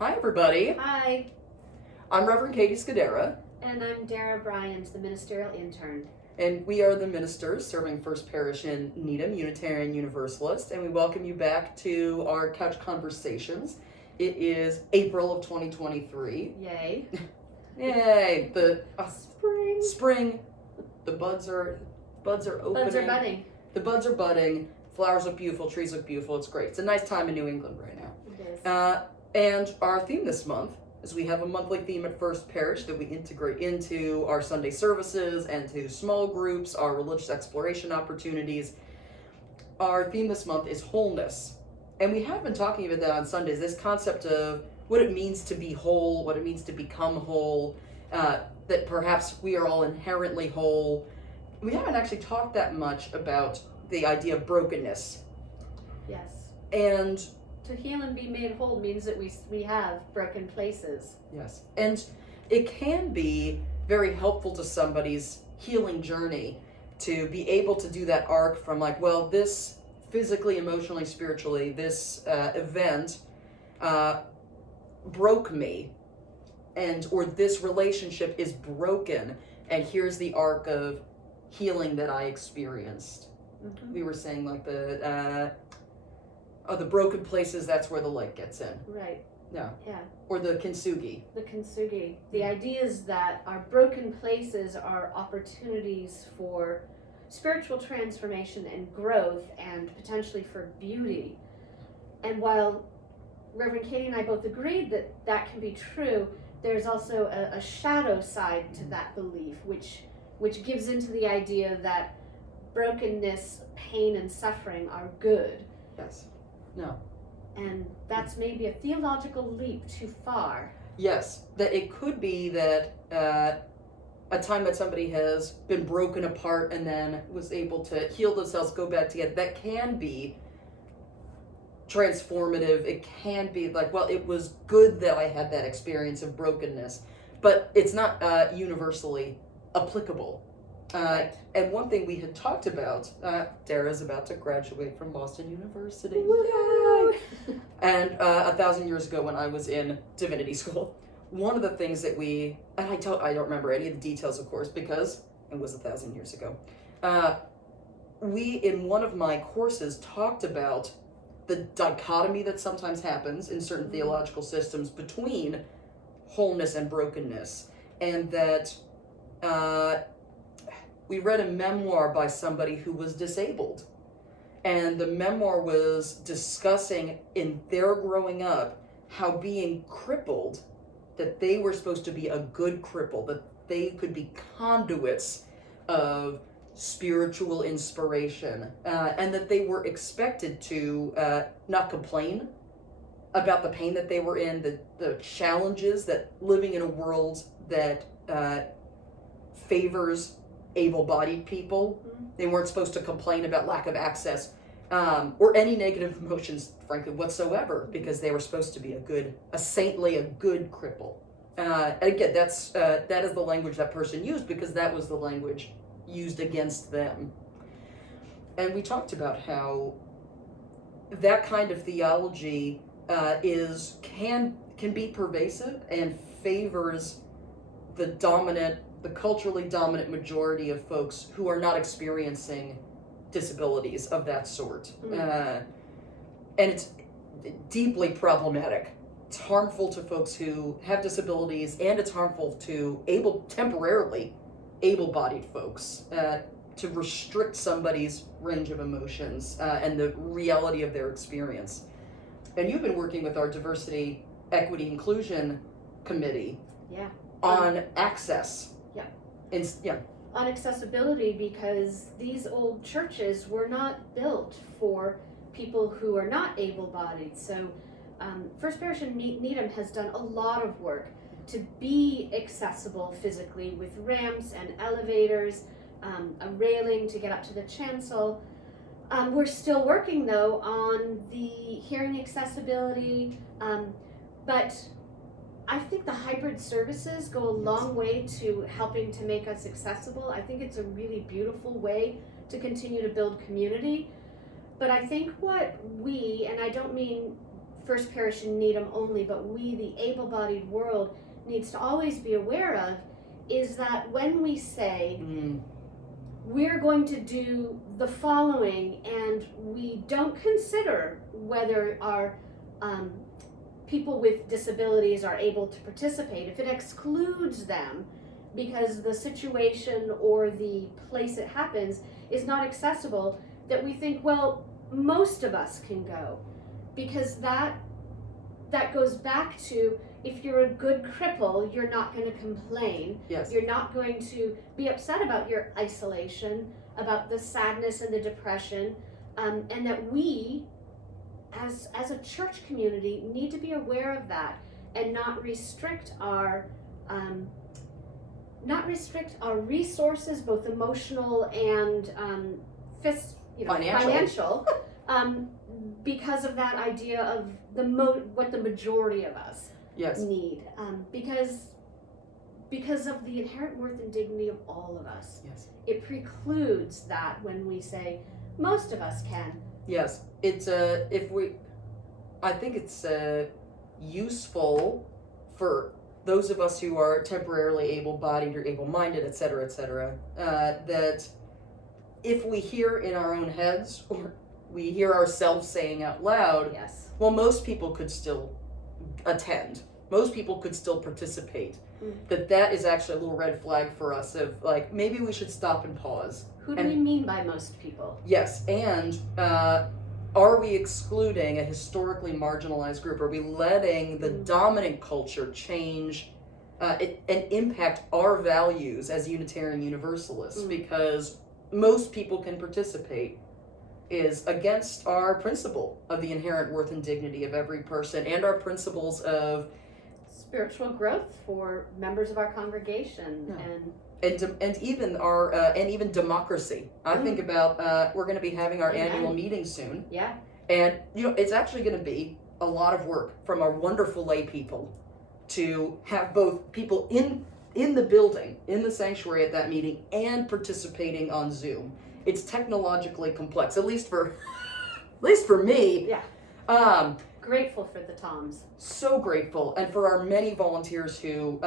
Hi, everybody. Hi. I'm Reverend Catie Darrah. And I'm Darrah Bryant, the ministerial intern. And we are the ministers serving First Parish in Needham, Unitarian Universalist. And we welcome you back to our couch conversations. It is April of 2023. Yay. Yay. The Spring. Spring. The buds are opening. Buds are budding. The buds are budding. Flowers look beautiful. Trees look beautiful. It's great. It's a nice time in New England right now. It is. And our theme this month is we have a monthly theme at First Parish that we integrate into our Sunday services and to small groups, our religious exploration opportunities. Our theme this month is wholeness. And we have been talking about that on Sundays, this concept of what it means to be whole, what it means to become whole, that perhaps we are all inherently whole. We haven't actually talked that much about the idea of brokenness. Yes. And to heal and be made whole means that we have broken places. yes. And it can be very helpful to somebody's healing journey to be able to do that arc from like, well, this physically, emotionally, spiritually, this event broke me, or this relationship is broken, and here's the arc of healing that I experienced. Mm-hmm. We were saying like the broken places, that's where the light gets in. Right. Yeah. Yeah. Or the kintsugi. The kintsugi. The idea is that our broken places are opportunities for spiritual transformation and growth and potentially for beauty. And while Reverend Catie and I both agreed that that can be true, there's also a shadow side to that belief, which gives into the idea that brokenness, pain, and suffering are good. Yes. No. And that's maybe a theological leap too far. Yes, that it could be that a time that somebody has been broken apart and then was able to heal themselves, go back together, that can be transformative. It can be like, well, it was good that I had that experience of brokenness, but it's not universally applicable. Right. And one thing we had talked about, Darrah's about to graduate from Boston University. Woo! And 1,000 years ago when I was in divinity school, one of the things that I don't remember any of the details, of course, because it was 1,000 years ago. We, in one of my courses, talked about the dichotomy that sometimes happens in certain theological systems between wholeness and brokenness. And that we read a memoir by somebody who was disabled. And the memoir was discussing in their growing up how being crippled, that they were supposed to be a good cripple, that they could be conduits of spiritual inspiration, and that they were expected to not complain about the pain that they were in, the challenges that living in a world that favors able-bodied people. Mm-hmm. They weren't supposed to complain about lack of access or any negative emotions, frankly, whatsoever, because they were supposed to be a good cripple. And again, that is the language that person used, because that was the language used against them. And we talked about how that kind of theology can be pervasive and favors the culturally dominant majority of folks who are not experiencing disabilities of that sort. And it's deeply problematic. It's harmful to folks who have disabilities, and it's harmful to temporarily able-bodied folks to restrict somebody's range of emotions and the reality of their experience. And you've been working with our Diversity, Equity, Inclusion Committee on access. On accessibility, because these old churches were not built for people who are not able-bodied. So First Parish in Needham has done a lot of work to be accessible physically with ramps and elevators, a railing to get up to the chancel. We're still working though on the hearing accessibility, but I think the hybrid services go a long way to helping to make us accessible. I think it's a really beautiful way to continue to build community. But I think what we, and I don't mean First Parish in Needham only, but we, the able-bodied world, needs to always be aware of, is that when we say we're going to do the following and we don't consider whether our people with disabilities are able to participate, if it excludes them because the situation or the place it happens is not accessible, that we think, well, most of us can go. Because that goes back to, if you're a good cripple, you're not going to complain. Yes. You're not going to be upset about your isolation, about the sadness and the depression, and that we, as a church community, need to be aware of that and not restrict our resources, both emotional and financial. Because of that idea of what the majority of us need, because of the inherent worth and dignity of all of us. Yes. It precludes that when we say most of us can. Yes, it's I think it's useful for those of us who are temporarily able-bodied or able-minded, etc., that if we hear in our own heads or we hear ourselves saying out loud, yes, well, most people could still attend. Most people could still participate. That is actually a little red flag for us of, like, maybe we should stop and pause. Who do we mean by most people? Yes, and are we excluding a historically marginalized group? Are we letting the dominant culture change and impact our values as Unitarian Universalists? Because most people can participate is against our principle of the inherent worth and dignity of every person, and our principles of spiritual growth for members of our congregation, and even our and even democracy. I think about we're going to be having our annual meeting soon. Yeah. And it's actually going to be a lot of work from our wonderful lay people to have both people in the building, in the sanctuary at that meeting, and participating on Zoom. It's technologically complex, at least for me. Yeah. Grateful for the Toms. So grateful, and for our many volunteers who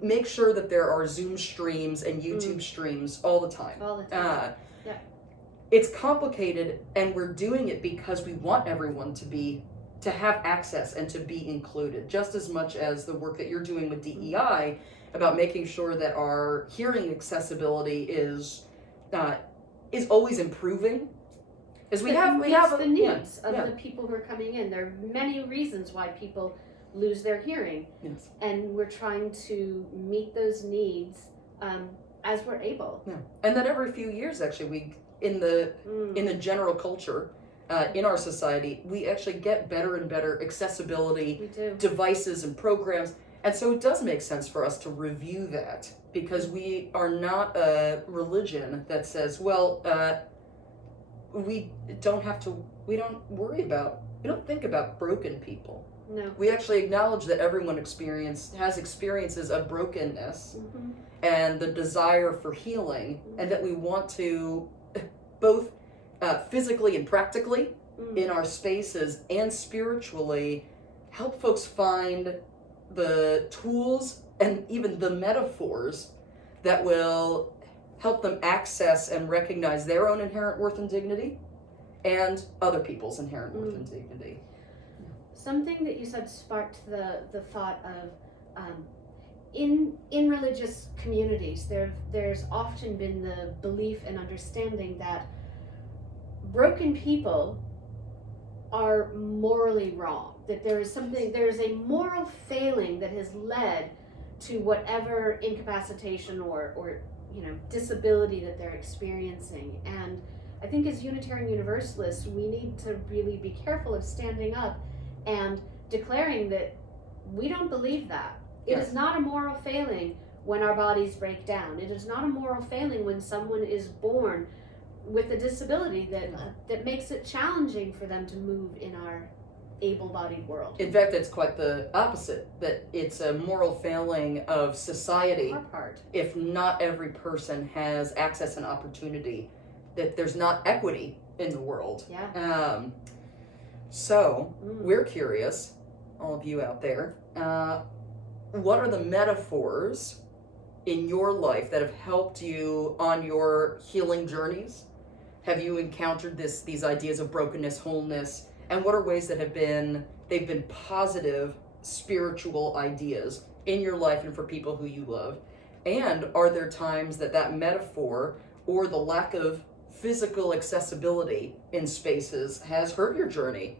make sure that there are Zoom streams and YouTube streams all the time. All the time. Yeah. It's complicated, and we're doing it because we want everyone to have access and to be included, just as much as the work that you're doing with DEI about making sure that our hearing accessibility is always improving. As we have the needs of the people who are coming in. There are many reasons why people lose their hearing, and we're trying to meet those needs as we're able. Yeah. And that every few years, actually, we in the general culture in our society, we actually get better and better accessibility devices and programs, and so it does make sense for us to review that, because we are not a religion that says, well, we don't think about broken people. No. We actually acknowledge that everyone has experiences of brokenness and the desire for healing, and that we want to both physically and practically in our spaces and spiritually help folks find the tools and even the metaphors that will help them access and recognize their own inherent worth and dignity and other people's inherent worth and dignity. Something that you said sparked the thought of in religious communities, there's often been the belief and understanding that broken people are morally wrong, that there's a moral failing that has led to whatever incapacitation or disability that they're experiencing. And I think as Unitarian Universalists, we need to really be careful of standing up and declaring that we don't believe that. It is not a moral failing when our bodies break down. It is not a moral failing when someone is born with a disability that makes it challenging for them to move in our able-bodied world. In fact, it's quite the opposite, that it's a moral failing of society Our part. if not every person has access and opportunity, that there's not equity in the world. Yeah. So, we're curious, all of you out there, what are the metaphors in your life that have helped you on your healing journeys? Have you encountered these ideas of brokenness, wholeness, and what are ways that they've been positive spiritual ideas in your life and for people who you love? And are there times that metaphor or the lack of physical accessibility in spaces has hurt your journey,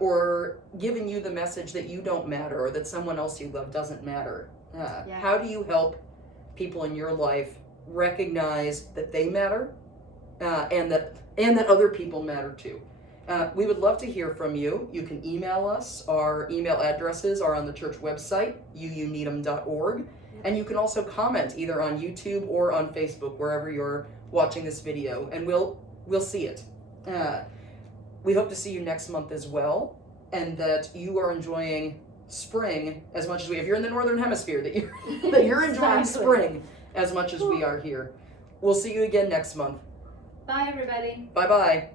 or given you the message that you don't matter or that someone else you love doesn't matter? How do you help people in your life recognize that they matter, and that other people matter too? We would love to hear from you. You can email us. Our email addresses are on the church website, uuneedham.org. And you can also comment either on YouTube or on Facebook, wherever you're watching this video, and we'll see it. We hope to see you next month as well, and that you are enjoying spring as much as if you're in the Northern Hemisphere, that you're enjoying spring as much as we are here. We'll see you again next month. Bye, everybody. Bye-bye.